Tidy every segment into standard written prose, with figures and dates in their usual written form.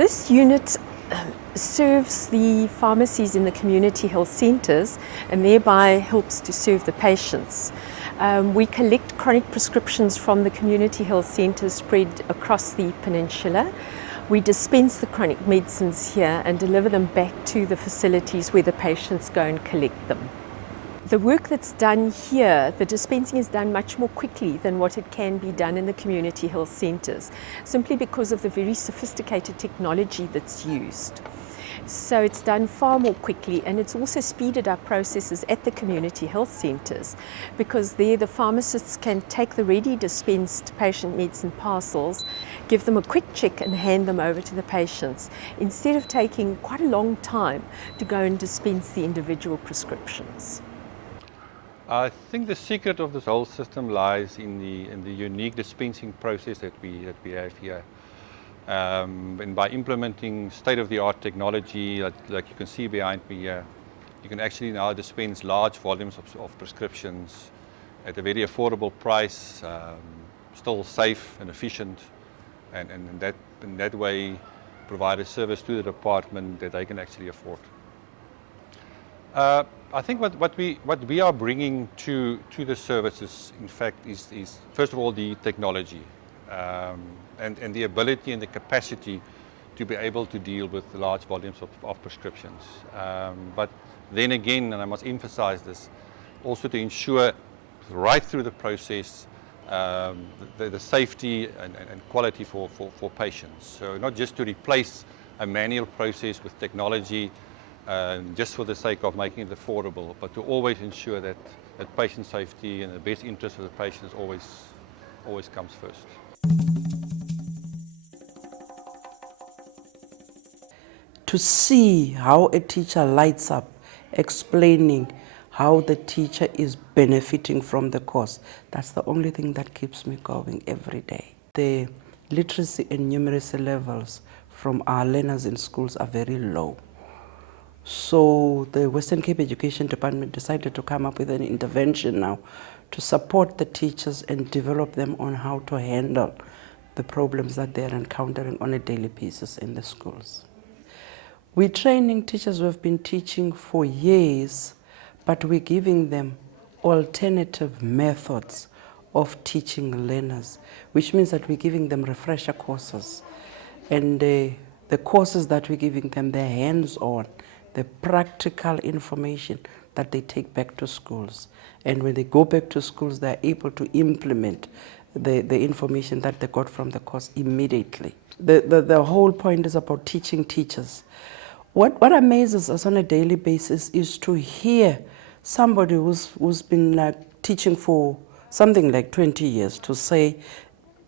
This unit serves the pharmacies in the community health centres and thereby helps to serve the patients. We collect chronic prescriptions from the community health centres spread across the peninsula. We dispense the chronic medicines here and deliver them back to the facilities where the patients go and collect them. The work that's done here, the dispensing is done much more quickly than what it can be done in the community health centres, simply because of the very sophisticated technology that's used. So it's done far more quickly, and it's also speeded up processes at the community health centres, because there the pharmacists can take the ready dispensed patient medicine parcels, give them a quick check and hand them over to the patients, instead of taking quite a long time to go and dispense the individual prescriptions. I think the secret of this whole system lies in the unique dispensing process that we have here. And by implementing state-of-the-art technology, like you can see behind me here, you can actually now dispense large volumes of prescriptions at a very affordable price, still safe and efficient, and in that way provide a service to the department that they can actually afford. I think what we are bringing to the services, in fact, is first of all the technology and the ability and the capacity to be able to deal with large volumes of prescriptions. But then again, and I must emphasize this, also to ensure right through the process the safety and quality for patients. So not just to replace a manual process with technology, just for the sake of making it affordable, but to always ensure that patient safety and the best interest of the patient always comes first. To see how a teacher lights up explaining how the teacher is benefiting from the course, that's the only thing that keeps me going every day. The literacy and numeracy levels from our learners in schools are very low. So the Western Cape Education Department decided to come up with an intervention now to support the teachers and develop them on how to handle the problems that they're encountering on a daily basis in the schools. We're training teachers who have been teaching for years, but we're giving them alternative methods of teaching learners, which means that we're giving them refresher courses. And the courses that we're giving them, they're hands-on, the practical information that they take back to schools. And when they go back to schools, they're able to implement the information that they got from the course immediately. The whole point is about teaching teachers. What amazes us on a daily basis is to hear somebody who's been teaching for something like 20 years to say,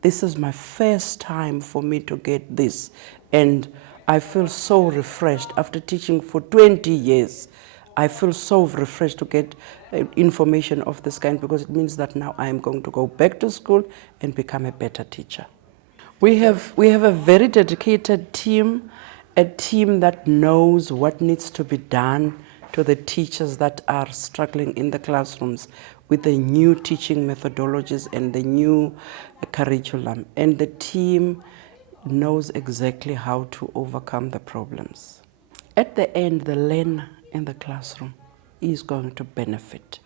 this is my first time for me to get this. And I feel so refreshed after teaching for 20 years. I feel so refreshed to get information of this kind, because it means that now I am going to go back to school and become a better teacher. We have a very dedicated team, a team that knows what needs to be done to the teachers that are struggling in the classrooms with the new teaching methodologies and the new curriculum. And the team knows exactly how to overcome the problems. At the end, the learner in the classroom is going to benefit,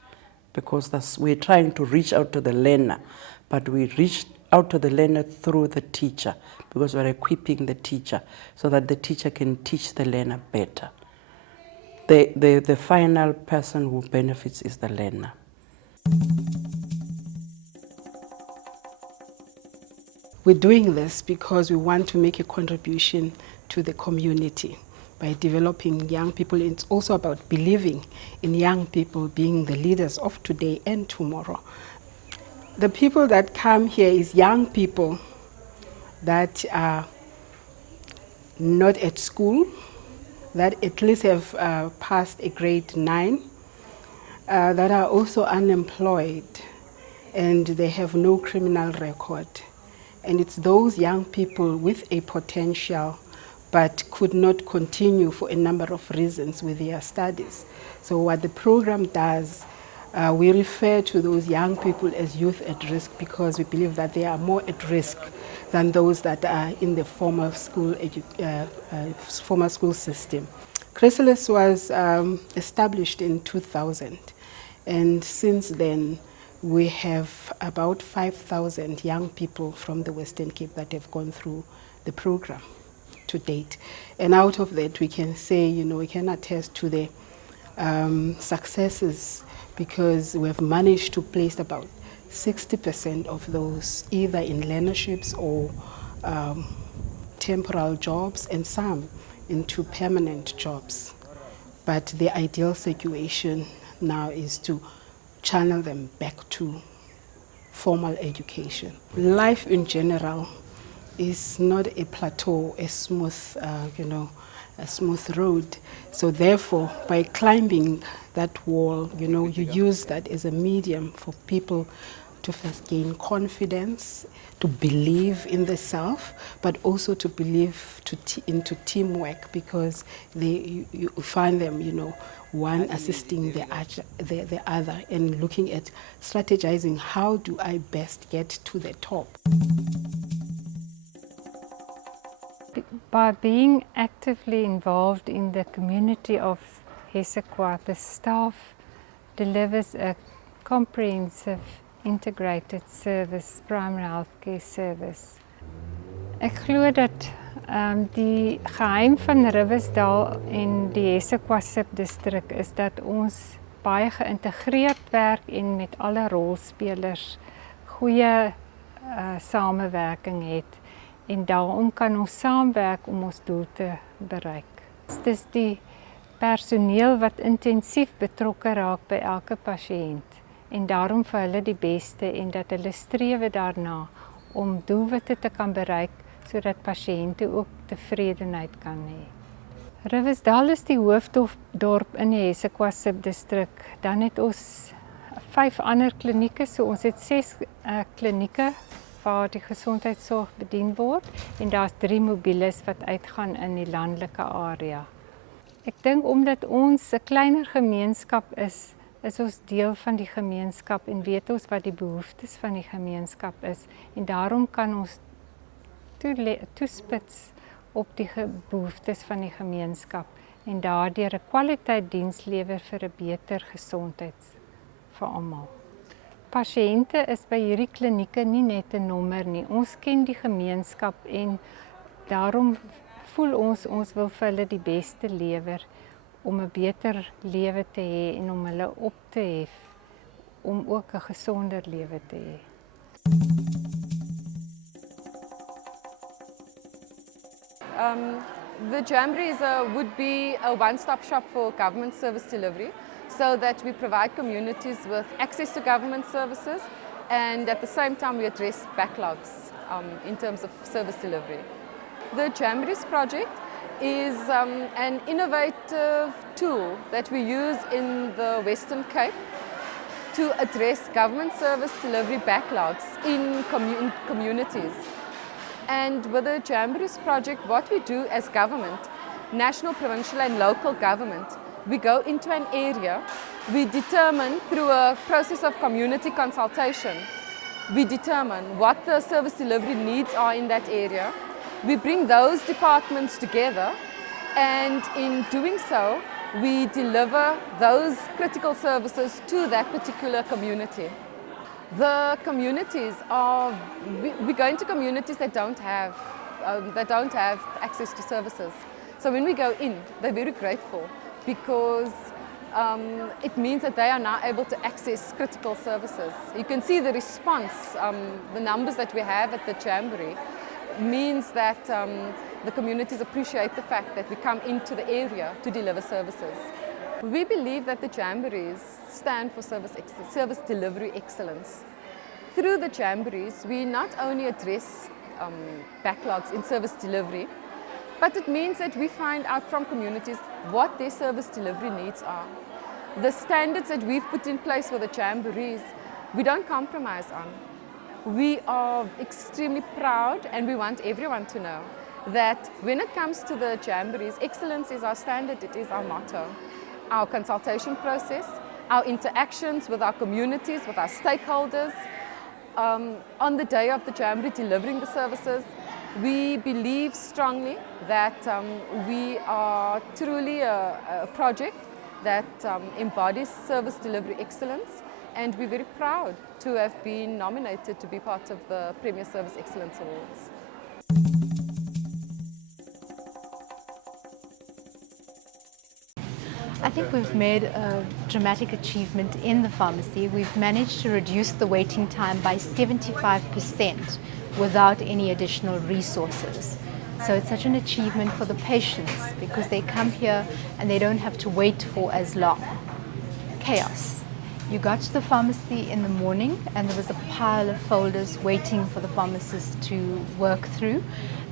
because we're trying to reach out to the learner, but we reach out to the learner through the teacher, because we're equipping the teacher so that the teacher can teach the learner better. The final person who benefits is the learner. We're doing this because we want to make a contribution to the community by developing young people. It's also about believing in young people being the leaders of today and tomorrow. The people that come here is young people that are not at school, that at least have passed a grade 9, that are also unemployed, and they have no criminal record. And it's those young people with a potential but could not continue for a number of reasons with their studies. So what the program does, We refer to those young people as youth at risk because we believe that they are more at risk than those that are in the formal school system. Chrysalis was established in 2000, and since then we have about 5,000 young people from the Western Cape that have gone through the program to date. And out of that we can say, we can attest to the successes because we have managed to place about 60% of those either in learnerships or temporal jobs and some into permanent jobs. But the ideal situation now is to channel them back to formal education. Life in general is not a plateau, a smooth, a smooth road. So therefore, by climbing that wall, you use that as a medium for people to first gain confidence, to believe in the self, but also to believe into teamwork, because you find them, one assisting the other and looking at strategizing, how do I best get to the top? By being actively involved in the community of Niekerk, the staff delivers a comprehensive integrated service, primary healthcare service. Ek glo dat die geheim van Riversdal en die Niekerk subdistrik is dat ons baie geïntegreerd werk en met alle rolspelers goeie samewerking het. En daarom kan ons saamwerk om ons doel te bereik. Dit is die personeel wat intensief betrokke raak by elke pasiënt en daarom vir hulle die beste en dat hulle strewe daarna om doelwitte te kan bereik sodat pasiënte ook tevredenheid kan hê. Riversdal is die hoofdorp in die Niekerk subdistrik. Dan het ons 5 ander klinieke, so ons het 6 klinieke waar die gesondheidsorg bedien word en daar's 3 mobieles wat uitgaan in die landelike area. Ek dink omdat ons 'n kleiner gemeenskap is ons deel van die gemeenskap en weet ons wat die behoeftes van die gemeenskap is en daarom kan ons toespits op die behoeftes van die gemeenskap en daardeur 'n kwaliteit diens lewer vir 'n beter gesondheid vir almal. Pasiënte is by hierdie klinieke nie net 'n nommer nie. Ons ken die gemeenskap en daarom voel ons wil vir hulle die beste lewer om 'n beter lewe te hê en om hulle op te hef om ook 'n gesonder lewe te hê. The Jamboree would be a one-stop shop for government service delivery, so that we provide communities with access to government services and at the same time we address backlogs in terms of service delivery. The Jamborees project is an innovative tool that we use in the Western Cape to address government service delivery backlogs in communities. And with the Jamborees project, what we do as government, national, provincial and local government, we go into an area, we determine through a process of community consultation, we determine what the service delivery needs are in that area. We bring those departments together and in doing so, we deliver those critical services to that particular community. The communities we go into communities that don't have access to services. So when we go in, they're very grateful because it means that they are now able to access critical services. You can see the response, the numbers that we have at the Jamboree means that the communities appreciate the fact that we come into the area to deliver services. We believe that the Jamborees stand for service delivery excellence. Through the Jamborees, we not only address backlogs in service delivery, but it means that we find out from communities what their service delivery needs are. The standards that we've put in place for the Jamborees, we don't compromise on. We are extremely proud and we want everyone to know that when it comes to the Jamborees, excellence is our standard, it is our motto. Our consultation process our interactions with our communities, with our stakeholders. On the day of the Jamboree, delivering the services, we believe strongly that we are truly a project that embodies service delivery excellence, and we're very proud to have been nominated to be part of the Premier Service Excellence Awards. I think we've made a dramatic achievement in the pharmacy. We've managed to reduce the waiting time by 75% without any additional resources. So it's such an achievement for the patients because they come here and they don't have to wait for as long. Chaos. You got to the pharmacy in the morning and there was a pile of folders waiting for the pharmacist to work through,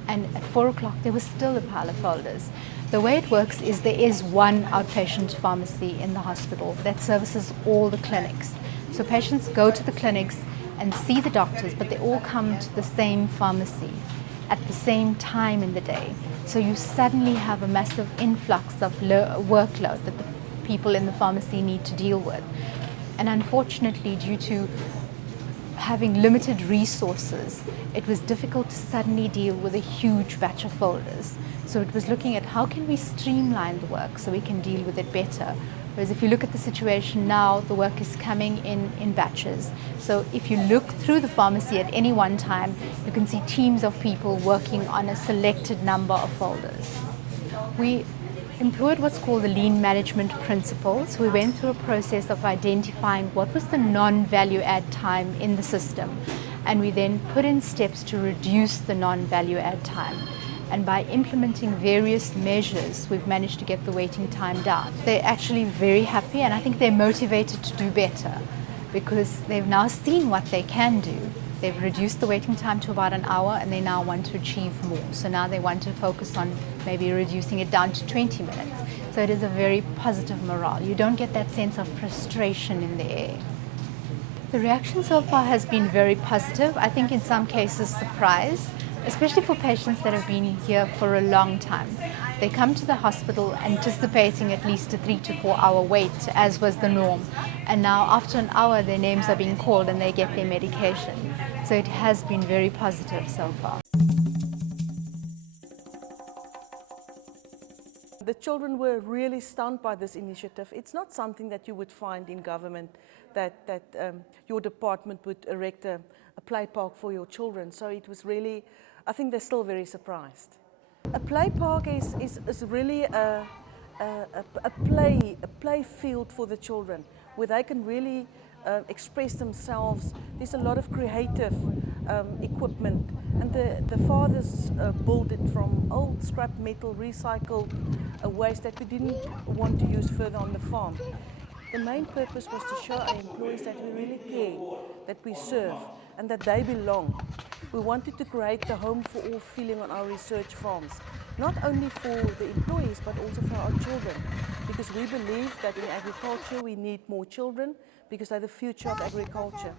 and at 4 o'clock there was still a pile of folders. The way it works is there is one outpatient pharmacy in the hospital that services all the clinics. So patients go to the clinics and see the doctors, but they all come to the same pharmacy at the same time in the day. So you suddenly have a massive influx of workload that the people in the pharmacy need to deal with. And unfortunately, due to having limited resources, it was difficult to suddenly deal with a huge batch of folders. So it was looking at how can we streamline the work so we can deal with it better. Whereas if you look at the situation now, the work is coming in batches. So if you look through the pharmacy at any one time, you can see teams of people working on a selected number of folders. We employed what's called the lean management principles. We went through a process of identifying what was the non-value add time in the system, and we then put in steps to reduce the non-value add time. And by implementing various measures, we've managed to get the waiting time down. They're actually very happy, and I think they're motivated to do better because they've now seen what they can do. They've reduced the waiting time to about an hour, and they now want to achieve more. So now they want to focus on maybe reducing it down to 20 minutes. So it is a very positive morale. You don't get that sense of frustration in the air. The reaction so far has been very positive. I think in some cases surprise, especially for patients that have been here for a long time. They come to the hospital anticipating at least a 3 to 4 hour wait, as was the norm. And now after an hour, their names are being called and they get their medication. So it has been very positive so far. The children were really stunned by this initiative. It's not something that you would find in government, that your department would erect a play park for your children. So it was really, I think they're still very surprised. A play park is really a play field for the children where they can really express themselves. There's a lot of creative equipment, and the fathers built it from old scrap metal, recycled waste that we didn't want to use further on the farm. The main purpose was to show our employees that we really care, that we serve, and that they belong. We wanted to create the home for all feeling on our research farms, not only for the employees but also for our children, because we believe that in agriculture we need more children because they're the future of agriculture.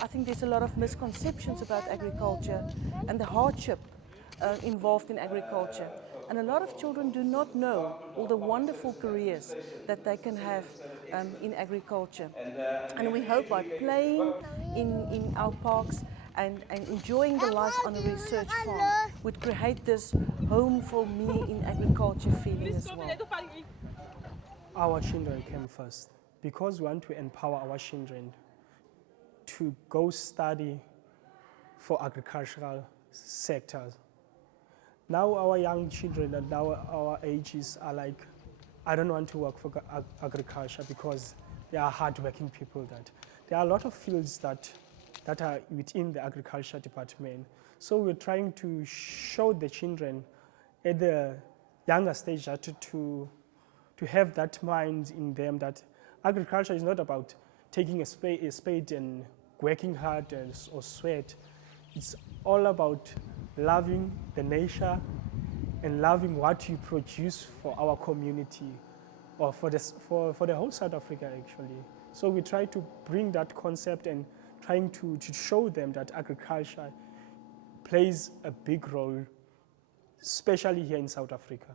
I think there's a lot of misconceptions about agriculture and the hardship involved in agriculture. And a lot of children do not know all the wonderful careers that they can have in agriculture. And we hope by playing in our parks and enjoying the life on a research farm would create this home for me in agriculture feeling as well. Our children came first because we want to empower our children to go study for agricultural sectors. Now our young children and now our ages are like, I don't want to work for agriculture because they are hardworking people. That there are a lot of fields that are within the agriculture department. So we're trying to show the children at the younger stage that to have that mind in them that agriculture is not about taking a spade and working hard or sweat. It's all about loving the nature and loving what you produce for our community or for the whole South Africa actually. So we try to bring that concept and trying to show them that agriculture plays a big role, especially here in South Africa.